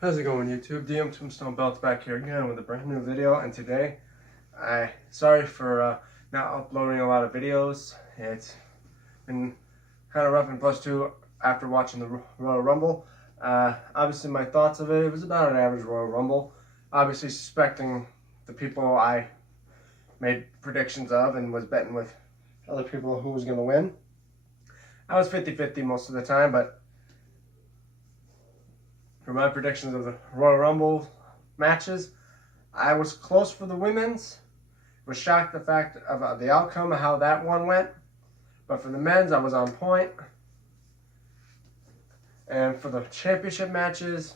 How's it going, YouTube? DM Tombstone Belts back here again with a brand new video, and today, sorry for not uploading a lot of videos. It's been kind of rough, and plus two, after watching the Royal Rumble. Obviously my thoughts of it was about an average Royal Rumble. Obviously suspecting the people I made predictions of and was betting with other people who was going to win. I was 50-50 most of the time, but for my predictions of the Royal Rumble matches, I was close for the women's. Was shocked the fact of the outcome of how that one went. But for the men's, I was on point. And for the championship matches,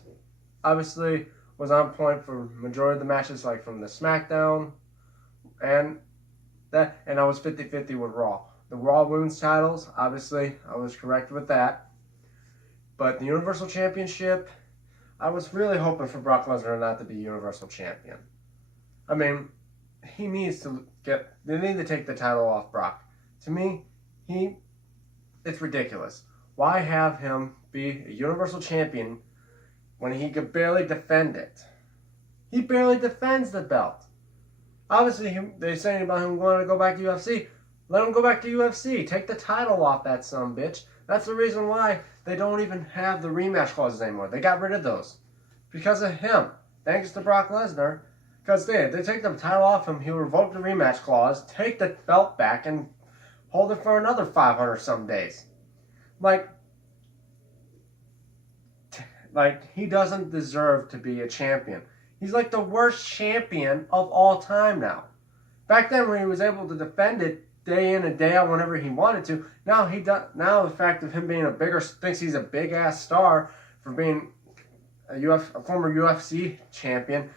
obviously was on point for majority of the matches, like from the SmackDown and I was 50-50 with Raw. The Raw women's titles, obviously, I was correct with that. But the Universal Championship, I was really hoping for Brock Lesnar not to be Universal Champion. I mean, they need to take the title off Brock. To me, it's ridiculous. Why have him be a Universal Champion when he could barely defend it? He barely defends the belt. Obviously, they're saying about him wanting to go back to UFC. Let him go back to UFC. Take the title off that sumbitch. That's the reason why they don't even have the rematch clauses anymore. They got rid of those. Because of him. Thanks to Brock Lesnar. Because they take the title off him, he'll revoke the rematch clause, take the belt back, and hold it for another 500 some days. Like, he doesn't deserve to be a champion. He's like the worst champion of all time now. Back then when he was able to defend it day in and day out whenever he wanted to, now the fact of him being thinks he's a big ass star for being a former UFC champion,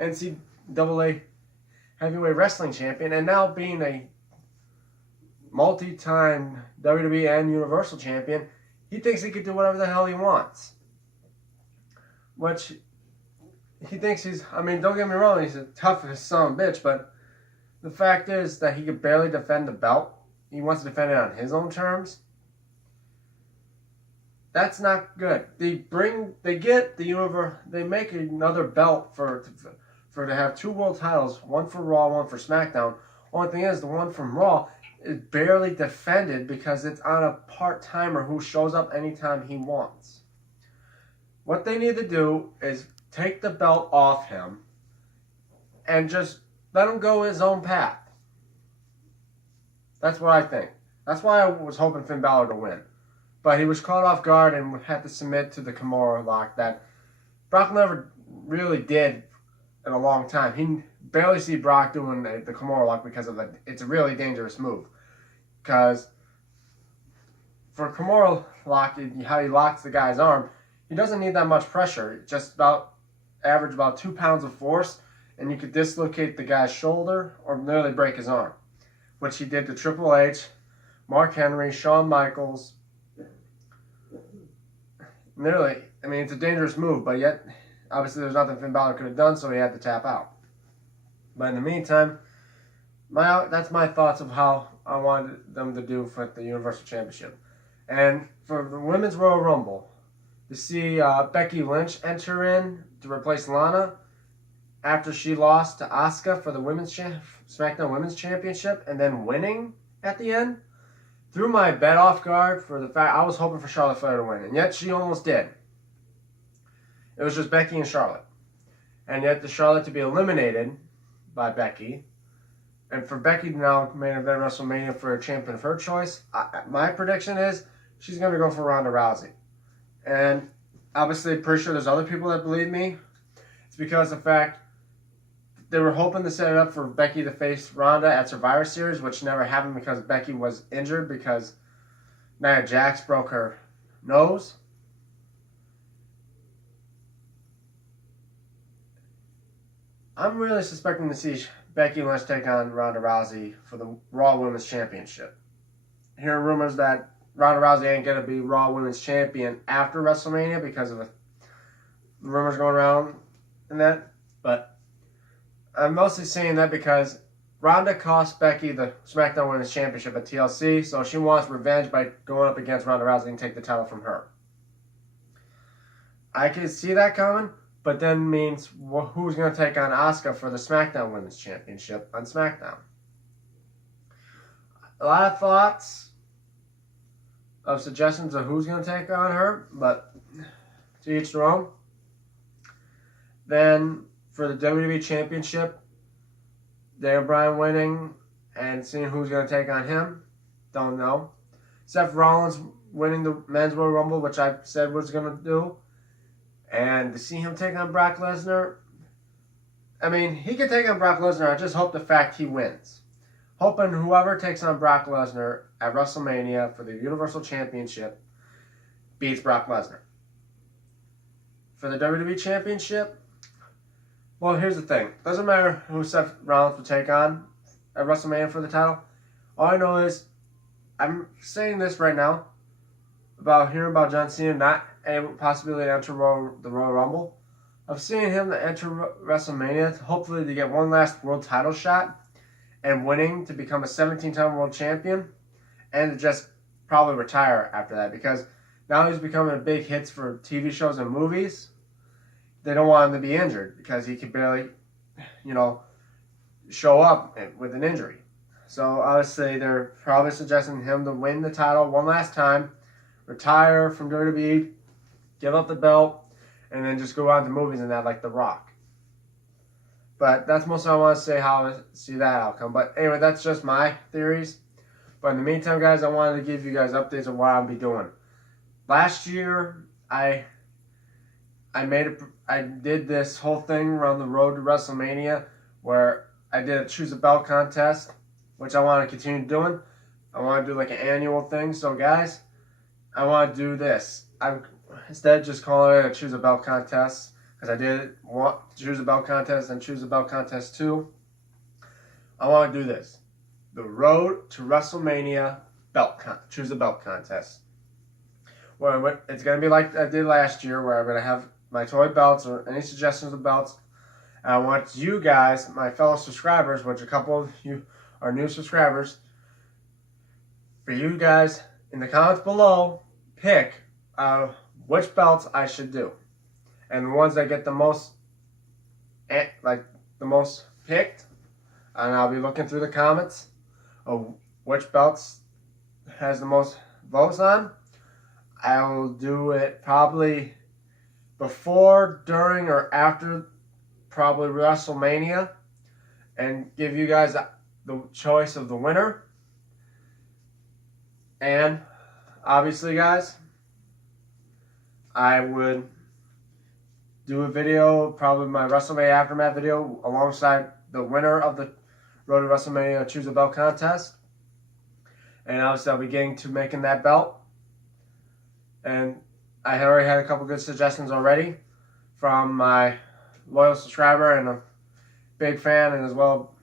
NCAA heavyweight wrestling champion, and now being a multi-time WWE and Universal champion, he thinks he could do whatever the hell he wants. Which he thinks I mean, don't get me wrong, he's a tough son of a bitch, but the fact is that he could barely defend the belt. He wants to defend it on his own terms. That's not good. They make another belt for to have two world titles, one for Raw, one for SmackDown. Only thing is, the one from Raw is barely defended because it's on a part-timer who shows up anytime he wants. What they need to do is take the belt off him and just let him go his own path. That's what I think. That's why I was hoping Finn Balor to win. But he was caught off guard and had to submit to the Kimura lock that Brock never really did in a long time. He barely see Brock doing the Kimura lock because of it's a really dangerous move. Because for Kimura lock, how he locks the guy's arm, he doesn't need that much pressure. Just average about 2 pounds of force, and you could dislocate the guy's shoulder or nearly break his arm, which he did to Triple H, Mark Henry, Shawn Michaels. Nearly, I mean, it's a dangerous move, but yet, obviously there's nothing Finn Balor could have done, so he had to tap out. But in the meantime, that's my thoughts of how I wanted them to do for the Universal Championship. And for the Women's Royal Rumble, to see Becky Lynch enter in to replace Lana after she lost to Asuka for the SmackDown Women's Championship and then winning at the end, threw my bet off guard for the fact I was hoping for Charlotte Flair to win, and yet she almost did. It was just Becky and Charlotte. And yet the Charlotte to be eliminated by Becky, and for Becky to now main event WrestleMania for a champion of her choice, my prediction is she's going to go for Ronda Rousey. And obviously, pretty sure there's other people that believe me. It's because of the fact they were hoping to set it up for Becky to face Ronda at Survivor Series, which never happened because Becky was injured because Nia Jax broke her nose. I'm really suspecting to see Becky Lynch take on Ronda Rousey for the Raw Women's Championship. Hearing rumors that Ronda Rousey ain't going to be Raw Women's Champion after WrestleMania because of the rumors going around and that. But I'm mostly saying that because Ronda cost Becky the SmackDown Women's Championship at TLC, so she wants revenge by going up against Ronda Rousey and take the title from her. I can see that coming, but then means who's going to take on Asuka for the SmackDown Women's Championship on SmackDown. A lot of thoughts of suggestions of who's going to take on her, but to each their own. Then for the WWE Championship, Daniel Bryan winning and seeing who's going to take on him, don't know. Seth Rollins winning the Men's Royal Rumble, which I said was going to do. And to see him take on Brock Lesnar, I mean, he can take on Brock Lesnar. I just hope the fact he wins. Hoping whoever takes on Brock Lesnar at WrestleMania for the Universal Championship beats Brock Lesnar. For the WWE Championship, well, here's the thing. Doesn't matter who Seth Rollins will take on at WrestleMania for the title. All I know is, I'm saying this right now, about hearing about John Cena not able possibly to enter the Royal Rumble. Of seeing him to enter WrestleMania, hopefully to get one last world title shot and winning to become a 17-time world champion and to just probably retire after that, because now he's becoming a big hit for TV shows and movies. They don't want him to be injured because he can barely, show up with an injury. So obviously they're probably suggesting him to win the title one last time, retire from WWE, give up the belt, and then just go on to movies and that, like The Rock. But that's mostly I want to say how I see that outcome. But anyway, that's just my theories. But in the meantime, guys, I wanted to give you guys updates on what I'll be doing. Last year, I did this whole thing around the road to WrestleMania where I did a Choose a Belt contest, which I want to continue doing. I want to do like an annual thing. So, guys, I want to do this. Instead of just calling it a Choose a Belt contest, because I did want Choose a Belt contest and Choose a Belt contest 2, I want to do this. The Road to WrestleMania Choose a Belt contest. Where it's going to be like I did last year, where I'm going to have my toy belts or any suggestions of belts. And I want you guys, my fellow subscribers, which a couple of you are new subscribers, for you guys in the comments below, pick which belts I should do. And the ones that get the most picked, and I'll be looking through the comments of which belts has the most votes on. I will do it probably before, during, or after probably WrestleMania and give you guys the choice of the winner. And obviously, guys, I would do a video, probably my WrestleMania Aftermath video, alongside the winner of the Road to WrestleMania Choose a Belt contest. And obviously, I'll be getting to making that belt. And I had already had a couple good suggestions already from my loyal subscriber and a big fan, and as well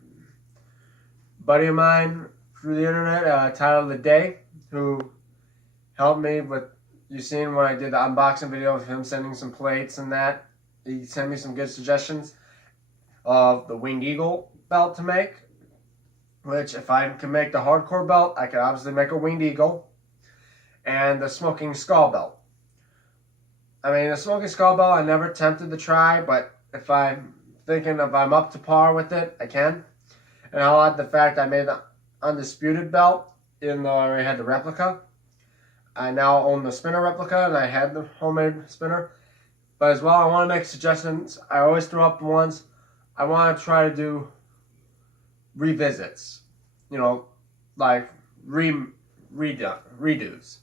buddy of mine through the internet, Tyler the Day, who helped me with, you seen when I did the unboxing video of him sending some plates and that. He sent me some good suggestions of the Winged Eagle belt to make, which if I can make the hardcore belt, I could obviously make a Winged Eagle. And the Smoking Skull belt. I mean, the Smoking Skull belt I never attempted to try, but if I'm thinking if I'm up to par with it, I can. And I'll add the fact I made the Undisputed belt, even though I already had the replica. I now own the spinner replica, and I had the homemade spinner. But as well, I want to make suggestions. I always throw up the ones. I want to try to do revisits. Like redos.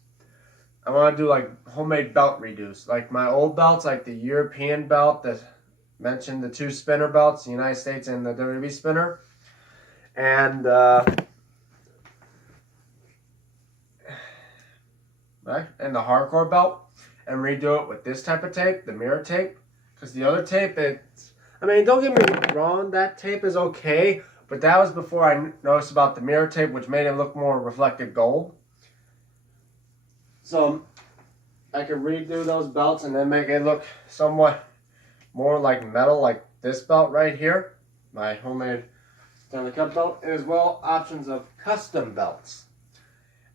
I want to do like homemade belt redos. Like my old belts, like the European belt that mentioned the 2 spinner belts, the United States and the WWE spinner. And and the hardcore belt, and redo it with this type of tape, the mirror tape. Because the other tape, don't get me wrong, that tape is okay, but that was before I noticed about the mirror tape, which made it look more reflective gold. So I could redo those belts and then make it look somewhat more like metal, like this belt right here, my homemade Stanley Cup belt, and as well options of custom belts.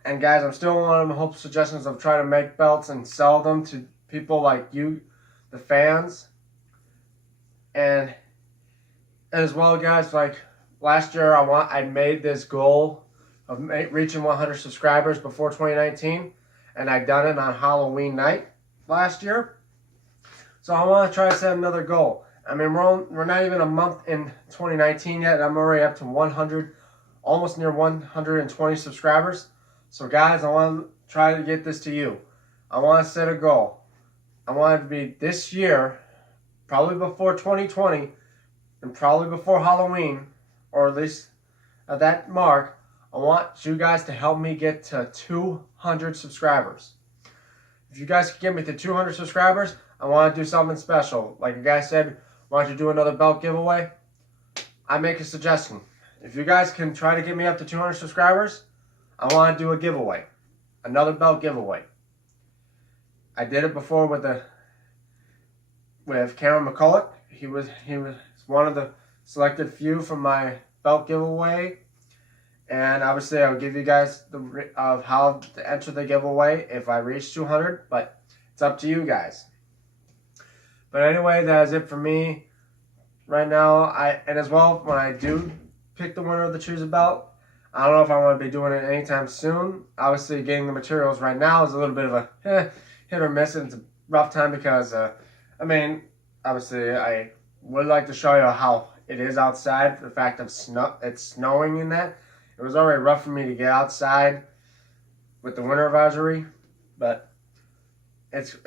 And guys, I'm still on the hope suggestions of trying to make belts and sell them to people like you, the fans. And as well, guys, like last year, I made this goal of reaching 100 subscribers before 2019, and I done it on Halloween night last year. So I want to try to set another goal. I mean, we're not even a month in 2019 yet, and I'm already up to 100, almost near 120 subscribers. So guys, I want to try to get this to you. I want to set a goal. I want it to be this year, probably before 2020, and probably before Halloween, or at least at that mark. I want you guys to help me get to 200 subscribers. If you guys can get me to 200 subscribers, I want to do something special. Like a guy said, why don't you do another belt giveaway? I make a suggestion. If you guys can try to get me up to 200 subscribers, I want to do a giveaway. Another belt giveaway. I did it before with Cameron McCulloch. He was one of the selected few from my belt giveaway. And obviously, I'll give you guys of how to enter the giveaway if I reach 200. But it's up to you guys. But anyway, that is it for me right now. And as well, when I do pick the winner of the Choose a Belt, I don't know if I want to be doing it anytime soon. Obviously, getting the materials right now is a little bit of a hit or miss. And it's a rough time because, I mean, obviously, I would like to show you how it is outside. The fact of it's snowing in that. It was already rough for me to get outside with the winter advisory. But it's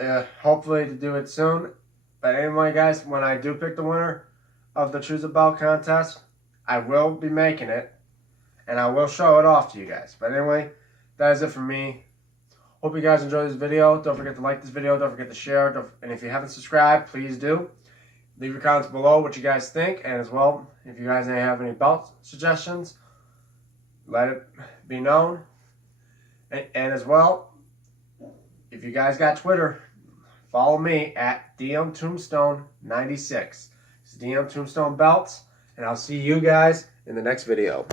hopefully to do it soon. But anyway, guys, when I do pick the winner of the Choose a Belt contest, I will be making it. And I will show it off to you guys. But anyway, that is it for me. Hope you guys enjoyed this video. Don't forget to like this video. Don't forget to share. And if you haven't subscribed, please do. Leave your comments below what you guys think. And as well, if you guys have any belt suggestions, let it be known. And as well, if you guys got Twitter, follow me at DMTombstone96. It's DM Tombstone Belts. And I'll see you guys in the next video.